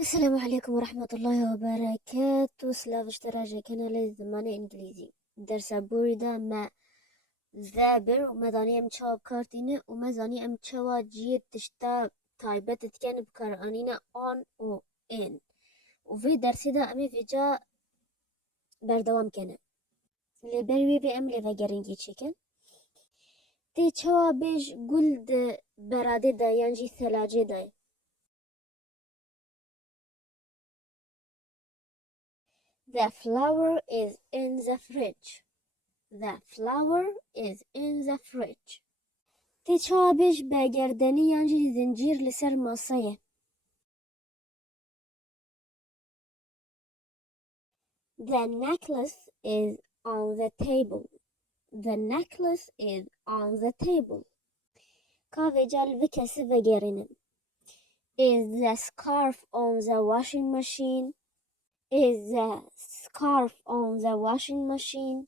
السلام عليكم ورحمة الله وبركاته. سلاف اشتراجة كنالê Zimanê İngilîzî. Dersa burada me zabir û me zanî em çawa bikartîne û me zanî em çawa ciyê tişta taybet dikin bikaranîne an û ên. û vê dersê de em ê vêca berdewam bikene. Lê ber wê em lê vegerîngî çêkin. Tê çawa bêj gul di beradê de yan jî selacê de ye. The flower is in the fridge. The flower is in the fridge. Tê çawa bêj begerdenî yan jî zincîr li ser masayê. The necklace is on the table. The necklace is on the table. Ka vêca li vê kesî vegerînin. Is the scarf on the washing machine? Is the scarf on the washing machine?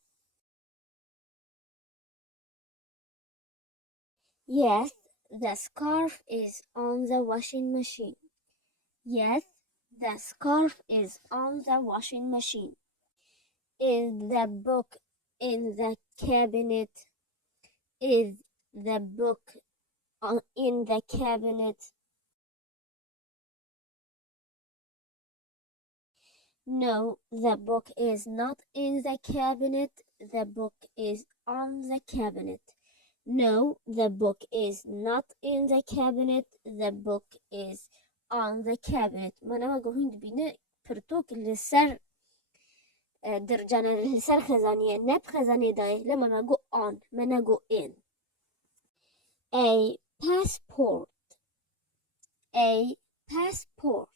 Yes, the scarf is on the washing machine. Yes, the scarf is on the washing machine. Is the book in the cabinet? Is the book in the cabinet? No, the book is not in the cabinet. The book is on the cabinet. No, the book is not in the cabinet. The book is on the cabinet. Mana gohin dibine pirtok li ser درجانه li ser xezaniye ne bi xezanê daye li me go on me go in. A passport. A passport.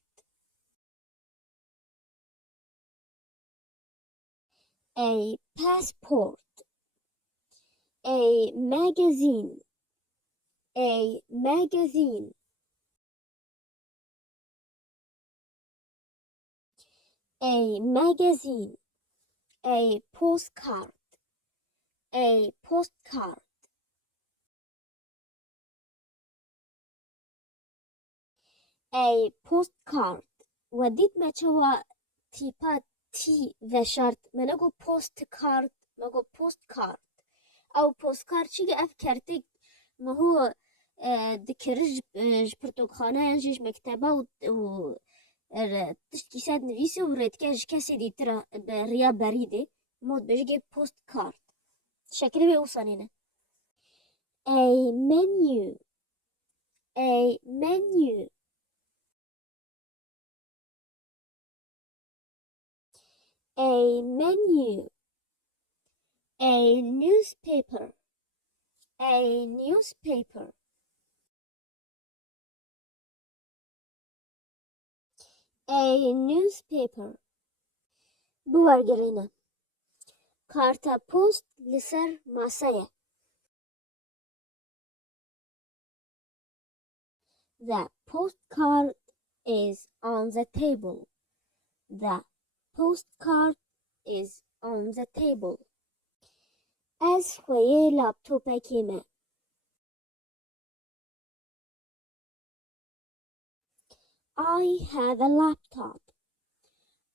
A passport. A magazine. A magazine. A magazine. A postcard. A postcard. A postcard. وديت ما چوا تیپا تی و شرط منگو postcard مگو postcard او postcard چی اف کرتی ما هو دکرج پرتوخانه انجش مکتبه و تشتی ساد نویسه و ردکش کسی دیتر ریا بریده مود بجگه postcard شکلی به اوسانینه. A menu. A menu. A menu. A newspaper. A newspaper. A newspaper. بوارگرینه کارتا پست لسر ماسایه. The postcard is on the table. The postcard is on the table. از خویه لابتوپکی me. I have a laptop.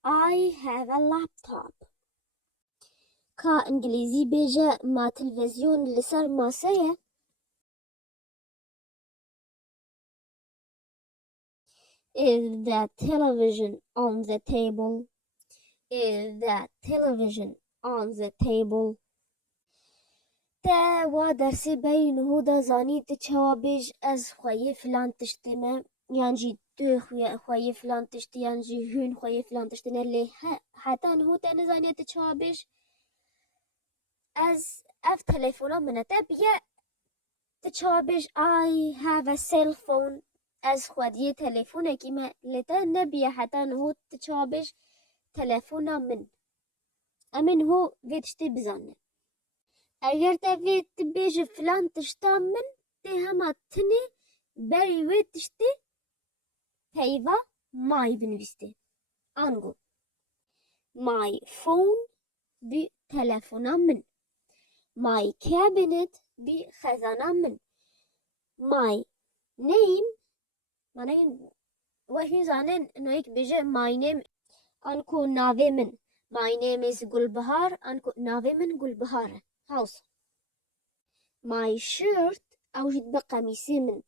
I have a laptop. کا انگلیزی بیجه ما تلویزیون لسر ماسایه. Is the television on the table? Is the television on the table? تا وا درسی بین هودا زانی تچوا بیج از خویه فلان تشتیمه یانجی تو خویه فلان تشتی یانجی هون خویه فلان تشتینه لی حتی هودا نزانی تچوا بیج از اف تلفونا منه تا بیه تچوا بیج I have a cell phone از خودیه تلفونه که ما لیتا نبیه حتی هو تچوا بیج تلفونا من امن هو ویدشتی بزانه. اگر تاوی تبیج فلان تشتا من تی هما تنی بری وی تشتی پیوا مای بنویستی آنگو my phone بی تلفونا من my cabinet بی خزانه من my name معنی وحی زانن نویک بیجه my name انکو ناوی من my name is گلبهار انکو ناوی من گلبهاره هاوس my shirt او جد بقميصي من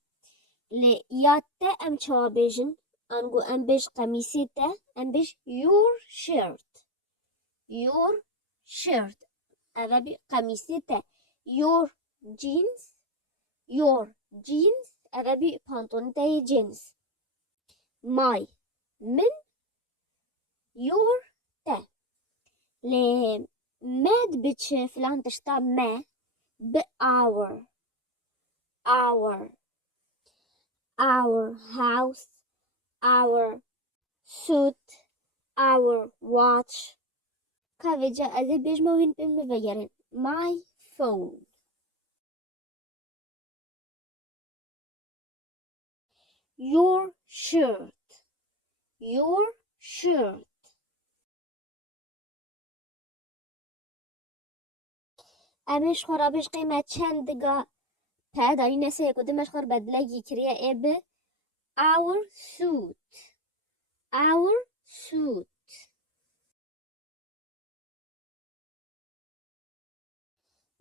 لي ياتا ام چابيجن انكو ام بيج قميصي تا ام بيج your shirt عربي قميصي تا your jeans عربي بانطون تاي جينز my من your تا لي ماد بيتش فلان تشتا ما ب our house, our suit, our watch. Kavija azı bejmovin pimmi vegerin. My phone. Your shirt. امش خرابش قیمت چند دقا پدری نسه کدومش خور بدلگی کریه ای به our suit.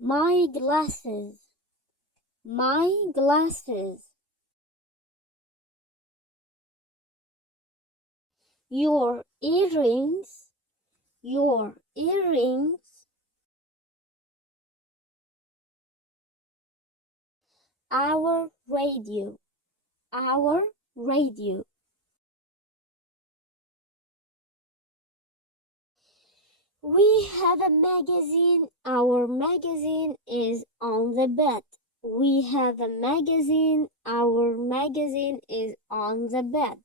My glasses. Your earrings. Our radio. We have a magazine. Our magazine is on the bed. We have a magazine. Our magazine is on the bed.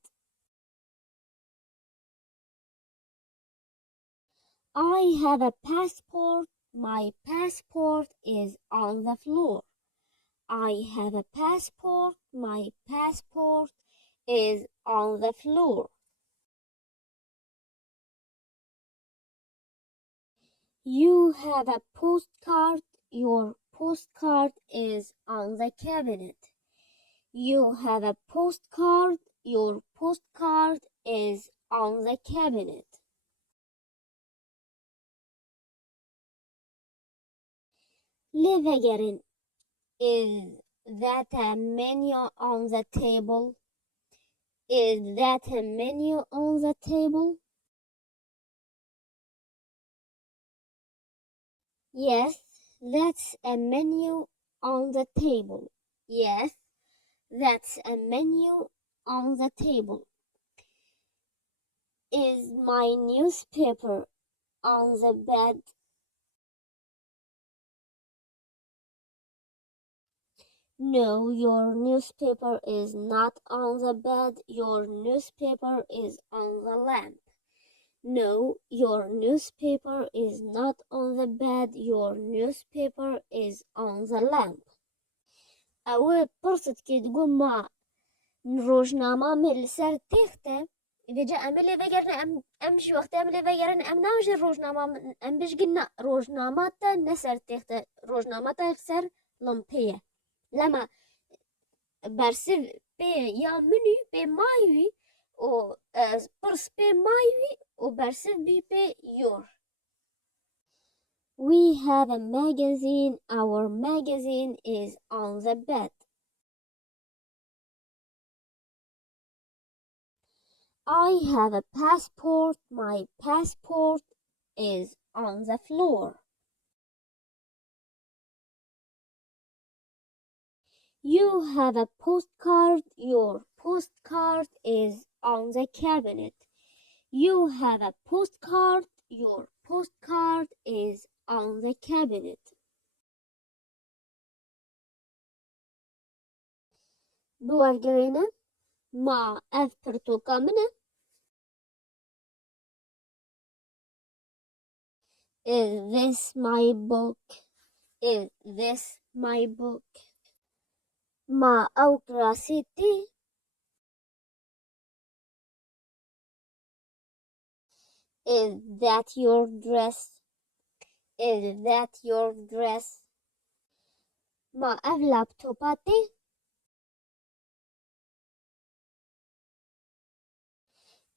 I have a passport. My passport is on the floor. I have a passport. My passport is on the floor. You have a postcard. Your postcard is on the cabinet. You have a postcard. Your postcard is on the cabinet. Livegerin. Is that a menu on the table? Is that a menu on the table? Yes, that's a menu on the table. Yes, that's a menu on the table. Is my newspaper on the bed? No, your newspaper is not on the bed. Your newspaper is on the lamp. No, your newspaper is not on the bed. Your newspaper is on the lamp. أو برصت كي تقول ما روجنامة من لسر تيخته إذا جاء أملي فجرنا أمشي وقت أملي فجرنا أم ناوج الروجنامة أم بيش قلنا روجنامة نسر تيخته روجنامة يخسر لمبيه لما برسف بي يا مني بي مايوي و برس بي مايوي و برسف بي your. We have a magazine. Our magazine is on the bed. I have a passport. My passport is on the floor. You have a postcard. Your postcard is on the cabinet. You have a postcard. Your postcard is on the cabinet. بوالقرينة ما أف pirtokan منه. Is this my book? Is this my book? ما أو كراسيتي. Is that your dress? Is that your dress? ما أف لابتوباتي.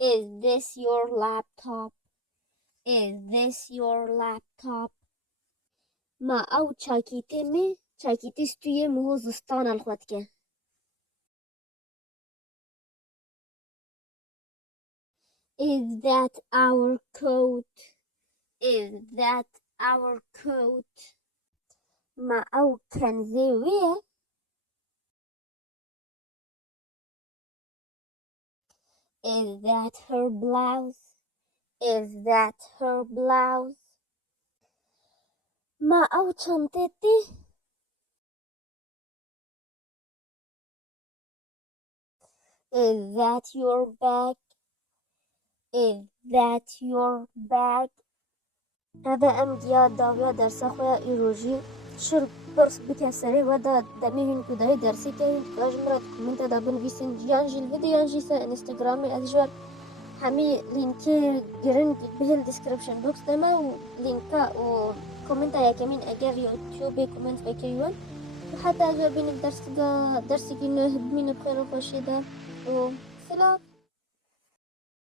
Is this your laptop? Is this your laptop? ما او چاکیتی می چاکیتی ستوی مهو زستان الخواد که. Is that our coat? Is that our coat? ما او کنزویه. Is that her blouse? Is that her blouse? ما او چانتتی. Is that your bag? Is that your bag? هذا ام گیا داویا درسا خویا ایروژی شر برس بکسره و دا دمی هین کدای درسی که هین کاج مرد کومنت دا بنویسین جیان جیل ویدیو جیسا انستگرامی از جوار همی لینکی گرنگ بهل دیسکریپشن بوکس دما و لینکا و کومنت یکمین اگر یوتیوب کومنت بکیوان و حتی اگر بینک درسی که نه بمین بخیر و خوشی دا و سلام.